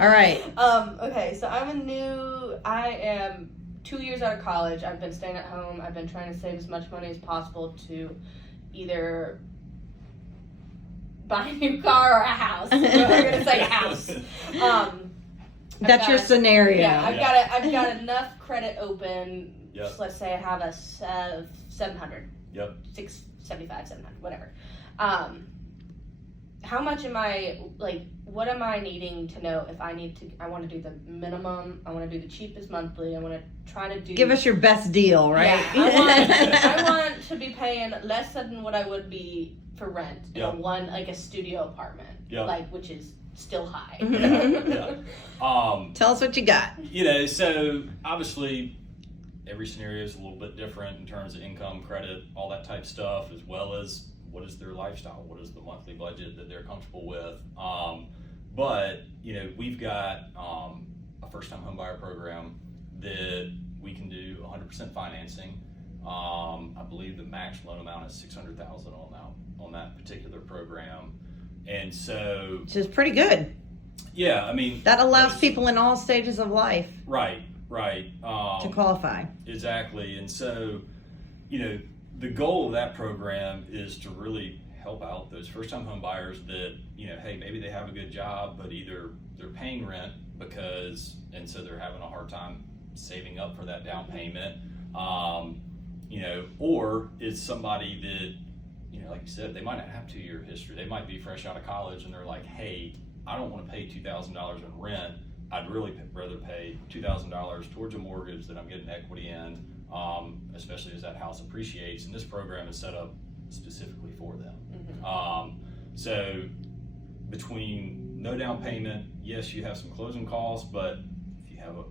All right. Okay, so I am 2 years out of college. I've been staying at home. I've been trying to save as much money as possible to either buy a new car or a house. So I'm gonna say house. That's your scenario. Yeah, I've got enough credit open. Yep. Just let's say I have a 700. Yep. 675, 700, whatever. How much am I, like, what am I needing to know if I want to do the minimum, I want to do the cheapest monthly, I want to try to do. Give us your best deal, right? Yeah, I want to be paying less than what I would be for rent in Yep. like a studio apartment, Yep. like, which is still high. Yeah. Tell us what you got. So obviously every scenario is a little bit different in terms of income, credit, all that type stuff, as well as what is their lifestyle, what is the monthly budget that they're comfortable with. But we've got a first-time homebuyer program that we can do 100% financing. I believe the max loan amount is $600,000 on that particular program, and so Which is pretty good. yeah, I mean That allows people in all stages of life right to qualify. Exactly. And so the goal of that program is to really help out those first-time home buyers that hey, maybe they have a good job, but either they're paying rent and so they're having a hard time saving up for that down payment, or it's somebody that like you said, they might not have 2-year history. They might be fresh out of college and they're like, hey, I don't want to pay $2,000 in rent. I'd really rather pay $2,000 towards a mortgage that I'm getting equity in, especially as that house appreciates. And this program is set up specifically for them. Mm-hmm. So between no down payment, yes, you have some closing costs, but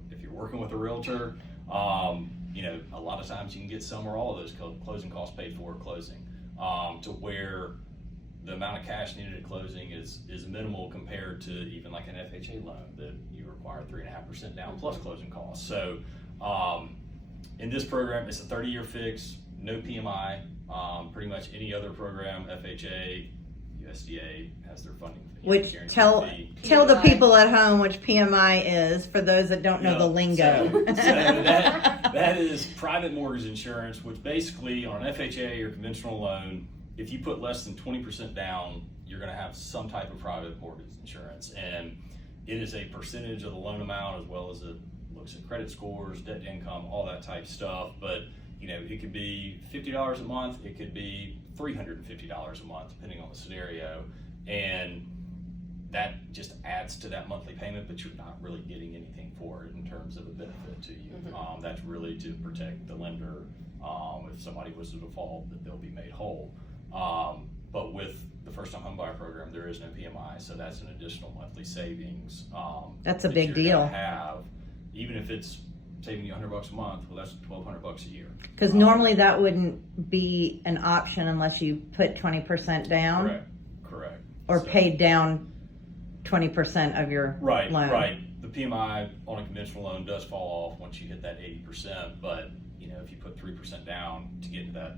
if you're working with a realtor, a lot of times you can get some or all of those closing costs paid for at closing, to where the amount of cash needed at closing is minimal compared to even like an FHA loan that you require 3.5% down plus closing costs. So in this program, it's a 30-year fix, no PMI. Pretty much any other program, FHA, USDA has their funding. Which guarantee fee. tell the people at home which PMI is for those that don't know the lingo. So that is private mortgage insurance, which basically on an FHA or conventional loan, if you put less than 20% down, you're going to have some type of private mortgage insurance, and it is a percentage of the loan amount as well as it looks at credit scores, debt to income, all that type stuff. But it could be $50 a month, it could be $350 a month, depending on the scenario, and that just adds to that monthly payment, but you're not really getting anything for it in terms of a benefit to you. Mm-hmm. That's really to protect the lender. If somebody was to default, that they'll be made whole. But with the first-time homebuyer program, there is no PMI, so that's an additional monthly savings. That's a that big you're deal. gonna have, even if it's saving you $100 a month. Well, that's $1,200 a year. Because normally that wouldn't be an option unless you put 20% down. Correct. Or So- paid down 20% of your Right. loan. The PMI on a conventional loan does fall off once you hit that 80%, but if you put 3% down to get to that